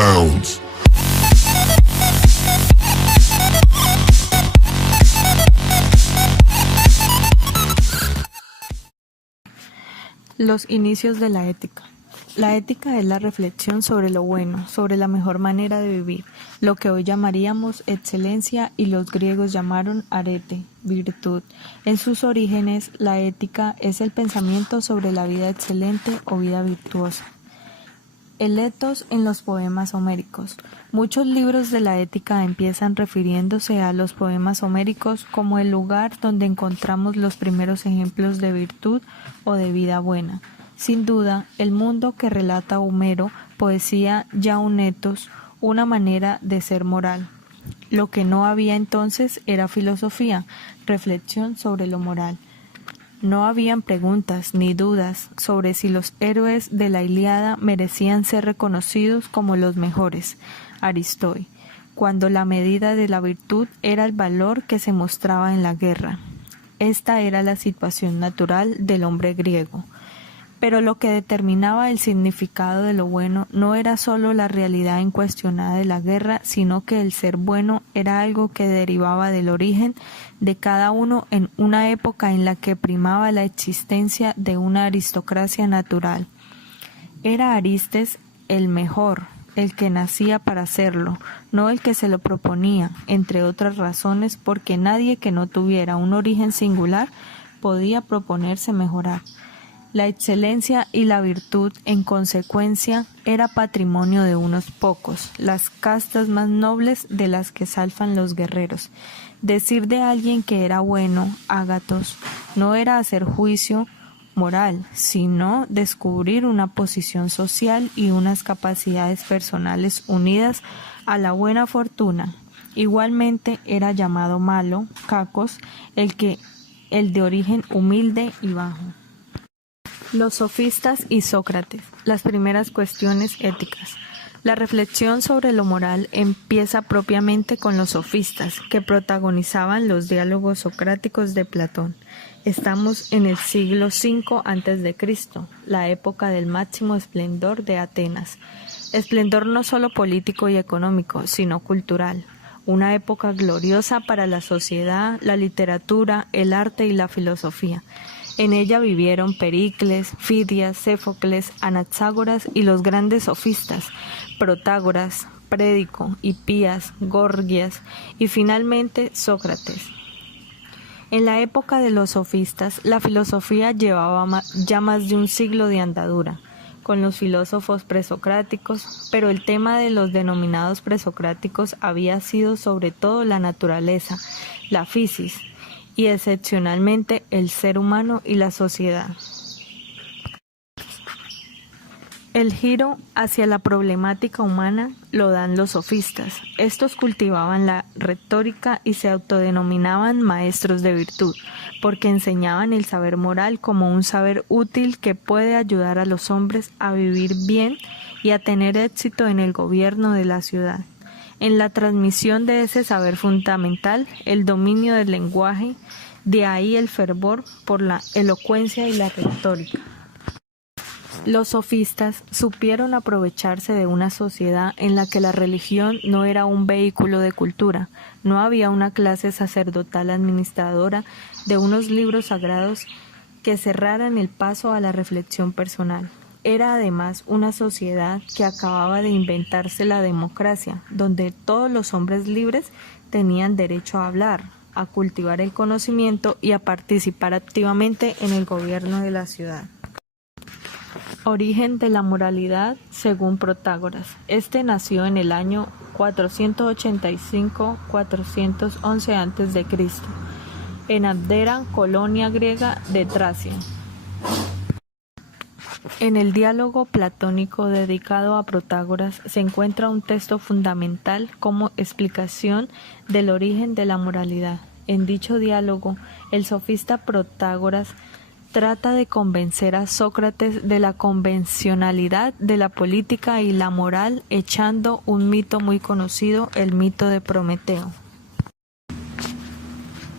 bounds. Los inicios de la ética. La ética es la reflexión sobre lo bueno, sobre la mejor manera de vivir, lo que hoy llamaríamos excelencia y los griegos llamaron arete, virtud. En sus orígenes, la ética es el pensamiento sobre la vida excelente o vida virtuosa. El etos en los poemas homéricos. Muchos libros de la ética empiezan refiriéndose a los poemas homéricos como el lugar donde encontramos los primeros ejemplos de virtud o de vida buena. Sin duda, el mundo que relata Homero poesía ya un etos, una manera de ser moral. Lo que no había entonces era filosofía, reflexión sobre lo moral. No habían preguntas ni dudas sobre si los héroes de la Ilíada merecían ser reconocidos como los mejores, Aristóteles, cuando la medida de la virtud era el valor que se mostraba en la guerra. Esta era la situación natural del hombre griego. Pero lo que determinaba el significado de lo bueno no era sólo la realidad incuestionada de la guerra, sino que el ser bueno era algo que derivaba del origen de cada uno en una época en la que primaba la existencia de una aristocracia natural. Era Aristes el mejor, el que nacía para serlo, no el que se lo proponía, entre otras razones porque nadie que no tuviera un origen singular podía proponerse mejorar. La excelencia y la virtud, en consecuencia, era patrimonio de unos pocos, las castas más nobles de las que salfan los guerreros. Decir de alguien que era bueno, ágatos, no era hacer juicio moral, sino descubrir una posición social y unas capacidades personales unidas a la buena fortuna. Igualmente era llamado malo, cacos, el de origen humilde y bajo. Los sofistas y Sócrates, las primeras cuestiones éticas. La reflexión sobre lo moral empieza propiamente con los sofistas, que protagonizaban los diálogos socráticos de Platón. Estamos en el siglo V a.C., la época del máximo esplendor de Atenas. Esplendor no solo político y económico, sino cultural. Una época gloriosa para la sociedad, la literatura, el arte y la filosofía. En ella vivieron Pericles, Fidias, Séfocles, Anaxágoras y los grandes sofistas, Protágoras, Prédico, Hipías, Gorgias y finalmente Sócrates. En la época de los sofistas, la filosofía llevaba ya más de un siglo de andadura, con los filósofos presocráticos, pero el tema de los denominados presocráticos había sido sobre todo la naturaleza, la physis, y excepcionalmente el ser humano y la sociedad. El giro hacia la problemática humana lo dan los sofistas. Estos cultivaban la retórica y se autodenominaban maestros de virtud, porque enseñaban el saber moral como un saber útil que puede ayudar a los hombres a vivir bien y a tener éxito en el gobierno de la ciudad. En la transmisión de ese saber fundamental, el dominio del lenguaje, de ahí el fervor por la elocuencia y la retórica. Los sofistas supieron aprovecharse de una sociedad en la que la religión no era un vehículo de cultura, no había una clase sacerdotal administradora de unos libros sagrados que cerraran el paso a la reflexión personal. Era además una sociedad que acababa de inventarse la democracia, donde todos los hombres libres tenían derecho a hablar, a cultivar el conocimiento y a participar activamente en el gobierno de la ciudad. Origen de la moralidad según Protágoras. Este nació en el año 485-411 a.C., en Abdera, colonia griega de Tracia. En el diálogo platónico dedicado a Protágoras se encuentra un texto fundamental como explicación del origen de la moralidad. En dicho diálogo, el sofista Protágoras trata de convencer a Sócrates de la convencionalidad de la política y la moral, echando un mito muy conocido, el mito de Prometeo.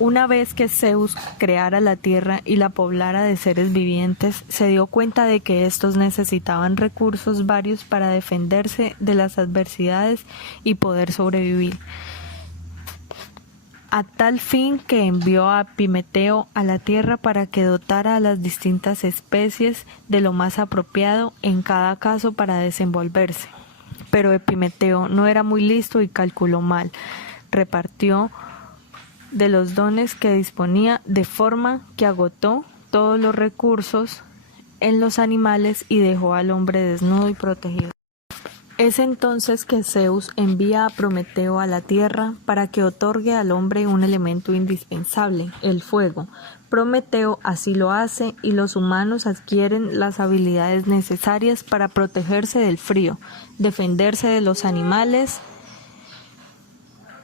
Una vez que Zeus creara la tierra y la poblara de seres vivientes, se dio cuenta de que éstos necesitaban recursos varios para defenderse de las adversidades y poder sobrevivir. A tal fin que envió a Epimeteo a la tierra para que dotara a las distintas especies de lo más apropiado en cada caso para desenvolverse. Pero Epimeteo no era muy listo y calculó mal. Repartió de los dones que disponía de forma que agotó todos los recursos en los animales y dejó al hombre desnudo y protegido. Es entonces que Zeus envía a Prometeo a la tierra para que otorgue al hombre un elemento indispensable, el fuego. Prometeo así lo hace y los humanos adquieren las habilidades necesarias para protegerse del frío, defenderse de los animales,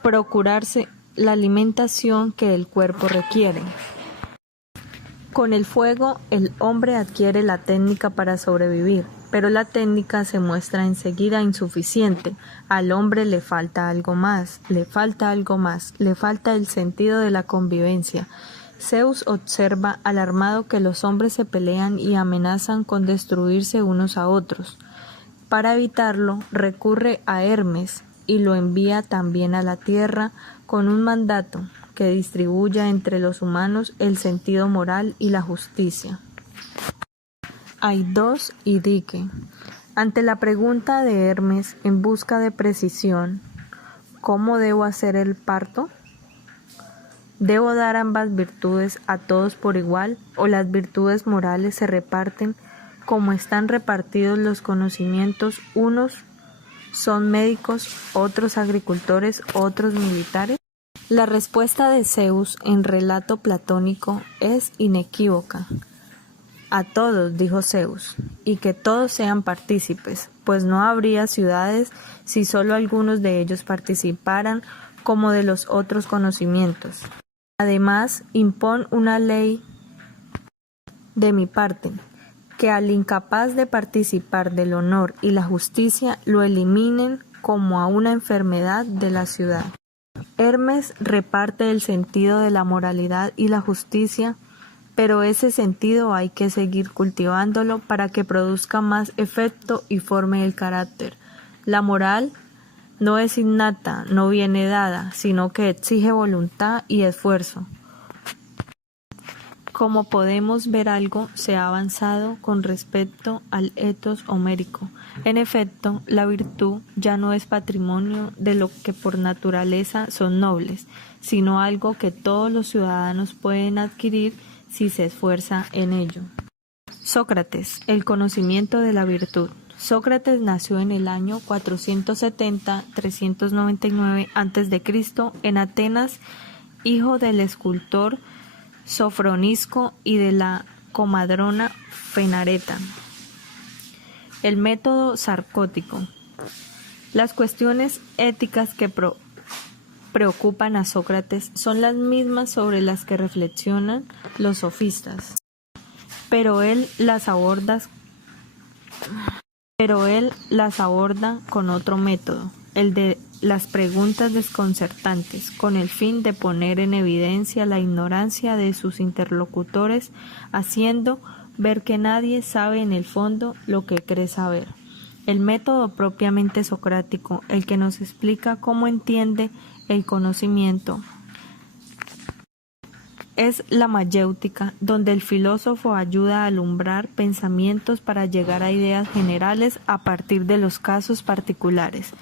procurarse la alimentación que el cuerpo requiere. Con el fuego, el hombre adquiere la técnica para sobrevivir, pero la técnica se muestra enseguida insuficiente. Al hombre le falta algo más, le falta el sentido de la convivencia. Zeus observa alarmado que los hombres se pelean y amenazan con destruirse unos a otros. Para evitarlo, recurre a Hermes y lo envía también a la tierra con un mandato: que distribuya entre los humanos el sentido moral y la justicia. Aidos y Dike. Ante la pregunta de Hermes en busca de precisión, ¿cómo debo hacer el parto? ¿Debo dar ambas virtudes a todos por igual o las virtudes morales se reparten como están repartidos los conocimientos? Unos son médicos, otros agricultores, otros militares. La respuesta de Zeus en relato platónico es inequívoca. A todos, dijo Zeus, y que todos sean partícipes, pues no habría ciudades si solo algunos de ellos participaran como de los otros conocimientos. Además, impón una ley de mi parte, que al incapaz de participar del honor y la justicia lo eliminen como a una enfermedad de la ciudad. Hermes reparte el sentido de la moralidad y la justicia, pero ese sentido hay que seguir cultivándolo para que produzca más efecto y forme el carácter. La moral no es innata, no viene dada, sino que exige voluntad y esfuerzo. Como podemos ver, algo se ha avanzado con respecto al ethos homérico. En efecto, la virtud ya no es patrimonio de lo que por naturaleza son nobles, sino algo que todos los ciudadanos pueden adquirir si se esfuerza en ello. Sócrates, el conocimiento de la virtud. Sócrates nació en el año 470-399 a.C. en Atenas, hijo del escultor Sofronisco y de la comadrona Fenareta. El método sarcótico. Las cuestiones éticas que preocupan a Sócrates son las mismas sobre las que reflexionan los sofistas, pero él las aborda con otro método, el de las preguntas desconcertantes, con el fin de poner en evidencia la ignorancia de sus interlocutores, haciendo ver que nadie sabe en el fondo lo que cree saber. El método propiamente socrático, el que nos explica cómo entiende el conocimiento, es la mayéutica, donde el filósofo ayuda a alumbrar pensamientos para llegar a ideas generales a partir de los casos particulares.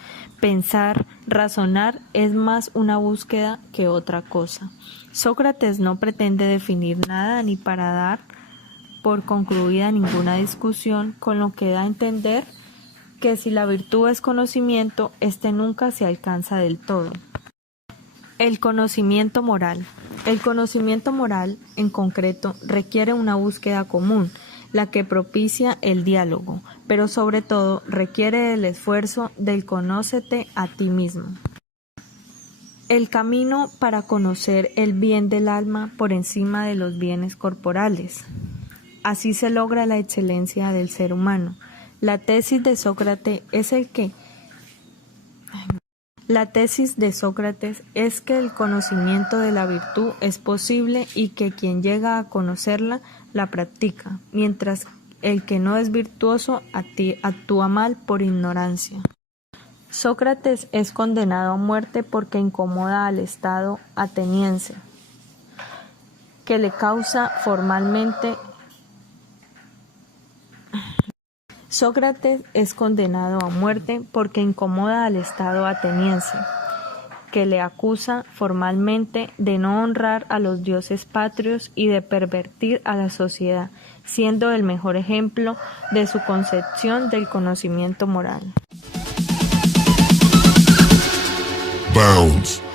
Pensar, razonar es más una búsqueda que otra cosa. Sócrates no pretende definir nada ni para dar por concluida ninguna discusión, con lo que da a entender que si la virtud es conocimiento, éste nunca se alcanza del todo. El conocimiento moral. El conocimiento moral, en concreto, requiere una búsqueda común, la que propicia el diálogo, pero sobre todo requiere el esfuerzo del conócete a ti mismo. El camino para conocer el bien del alma por encima de los bienes corporales. Así se logra la excelencia del ser humano. La tesis de Sócrates es La tesis de Sócrates es que el conocimiento de la virtud es posible y que quien llega a conocerla la practica, mientras el que no es virtuoso actúa mal por ignorancia. Sócrates es condenado a muerte porque incomoda al Estado ateniense, que le causa formalmente. Sócrates es condenado a muerte porque incomoda al Estado ateniense, que le acusa formalmente de no honrar a los dioses patrios y de pervertir a la sociedad, siendo el mejor ejemplo de su concepción del conocimiento moral. Bounds.